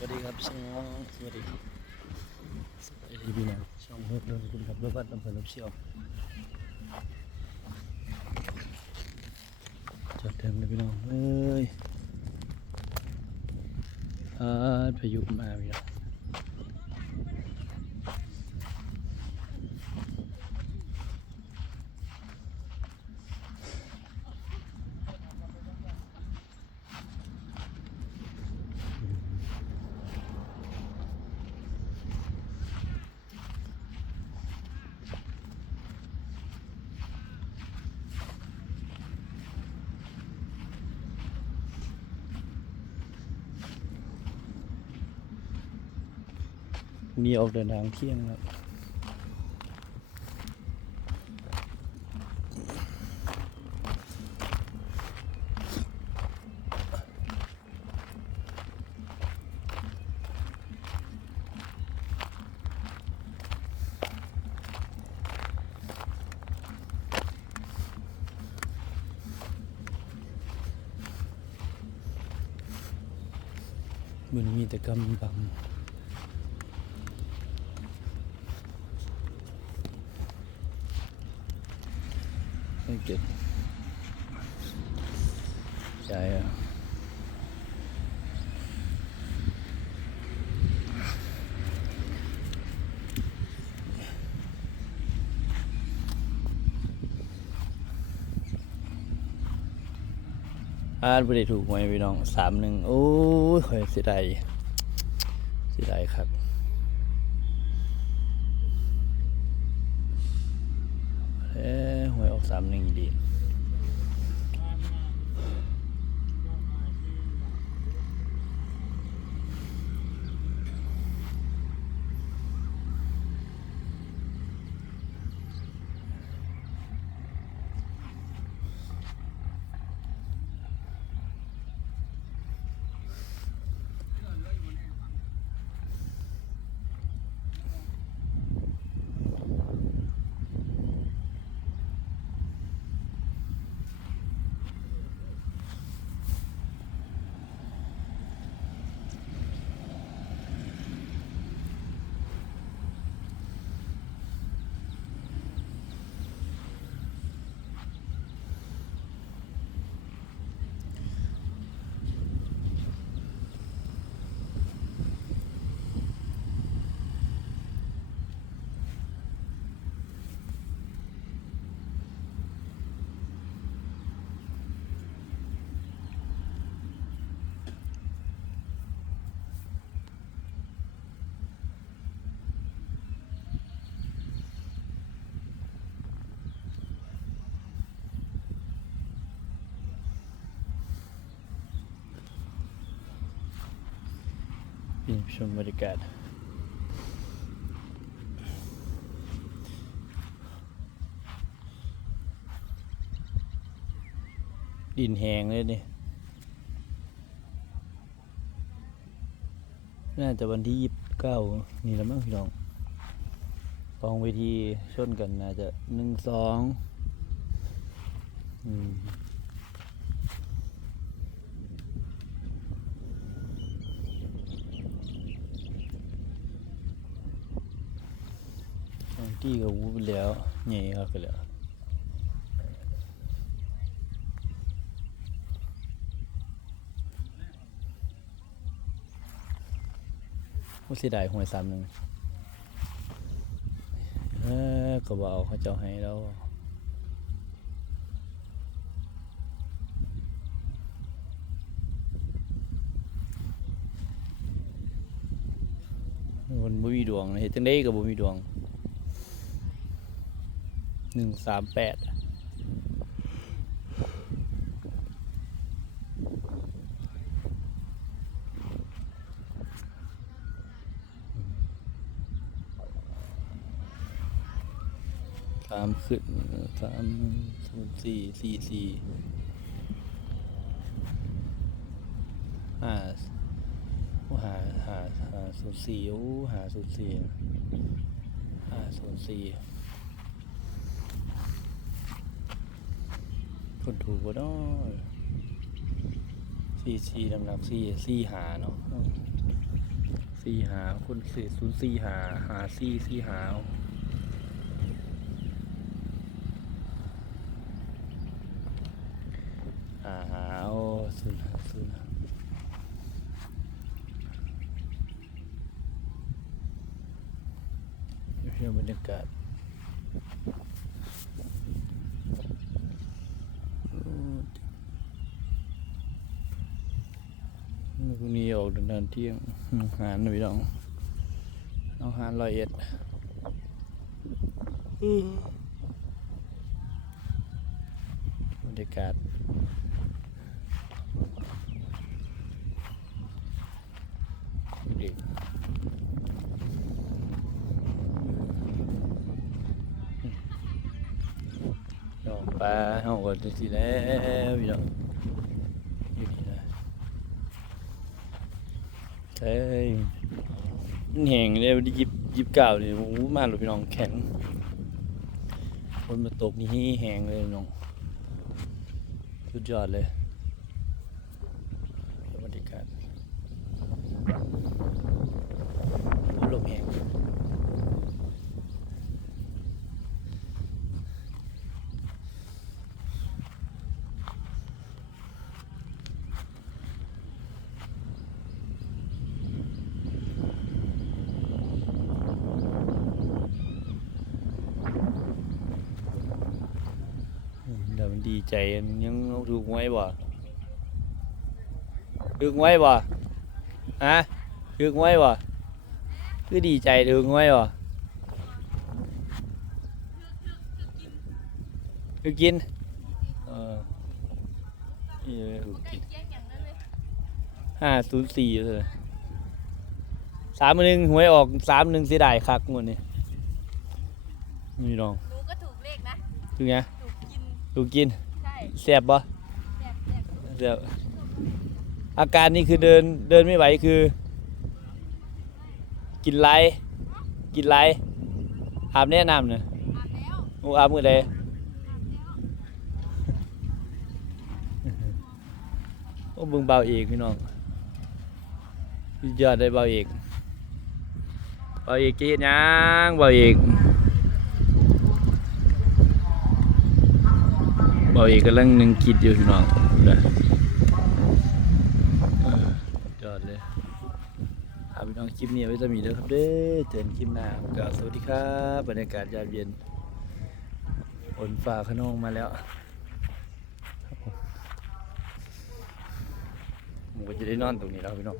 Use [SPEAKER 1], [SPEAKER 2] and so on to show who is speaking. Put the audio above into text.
[SPEAKER 1] วัสดีครับช่องสวัสดีสวัสดีพี่น้องช่องเพื่อนคุณครับรถบัสอำเภอลำเชียวจอดเต็มเลยพี่น้องเอ้ยพายุมาพี่น้อง นี้ออกเดินทางเที่ยงครับมันมีแต่กำบัง ไม่เก็บใช่อะอ่านไม่ได้ถูกไหมพี่น้องสามหนึ่งโอ้ยเสียดายเสียดายครับ เอ้หวยออกสามหนึ่งดี พี่ชมบรรยากาศดินแหงเลยนี่ น่าจะวันที่ยี่สิบเก้านี่แล้วมั้งพี่น้องกองเวทีชนกันน่าจะหนึ่งสองอืม บางที่ก็วูบแล้วใหญ่ครับไปแล้วว่าเสียดายหวยสามหนึ่งเออก็บอาเขาเจ้าให้แล้วมันบ่มีดวงเห็นจังได้ก็บ่มีดวง หนึ่งสามแปดสามขึ้นสามศูนย์สี่สี่สี่ห้าหาหาหาศูนย์สี่โอ้หาศูนย์สี่ห้าศูนย์สี่ คนถูกก็ได้สี่สี่ลำดับสี่สี่หาเนาะสี่หาคนเศษศูนย์สี่หาหาสี่สี่หาหาหาเอาศูนย์หาศูนย์เพื่อบรรยากาศ พรุ่งนี้ออกเดินเที่ยงหานหน่อยน้องน้องหานร้อยเอ็ดบรรยากาศดีดอกปลาเฮาก็จะสิแล้วพี่น้องอยู่นี่นะ เอ้ยมันแห้งเลยวันที่ยิบยิบเก่าเลยโอ้โหมาเลยพี่น้องแข็งคนมาตกนี่แห้งเลยน้องสุดยอดเลยบรรยากาศลมแห้งอืมเดี๋ยวมันดี ใจยังเอาถูกไว้บ่ถูกไว้บ่ฮะถูกไว้บ่คือดีใจถูกไว้บ่คือกินเออนี่เลยถูกกินห้าศูนย์สี่เลยสามหนึ่งหวยออกสามหนึ่งเสียดายคักงวดนี้นี่น้อง
[SPEAKER 2] หนูก็ถูกเลขนะ
[SPEAKER 1] คือไง
[SPEAKER 2] ถูกกิน
[SPEAKER 1] ถูกกิน
[SPEAKER 2] ใช่
[SPEAKER 1] แซ่บบ่
[SPEAKER 2] แซ่บแซ่บ
[SPEAKER 1] แซ่บอาการนี่คือเดินเดินไม่ไหวคือ กินไรกินไรอาบแนะนำเนอะ
[SPEAKER 2] อาบแล้ว
[SPEAKER 1] โอ้อาบมือใด
[SPEAKER 2] อาบแล้ว
[SPEAKER 1] โอ้เบึงเบาเอกพี่น้องสุดยอดได้เบาเอกเบาเอกจะเฮ็ดหยังเบาเอก เบาเอกกำลังนึงคิดอยู่พี่น้องนะเอดเลยอาพี่น้องคลิปนี้ไว้จะมีเด้อครับเด้อเจอกันคลิปหน้าก็สวัสดีครับบรรยากาศยามเย็นฝนฟ้าขนองมาแล้วผมก็จะได้นอนตรงนี้แล้วพี่น้อง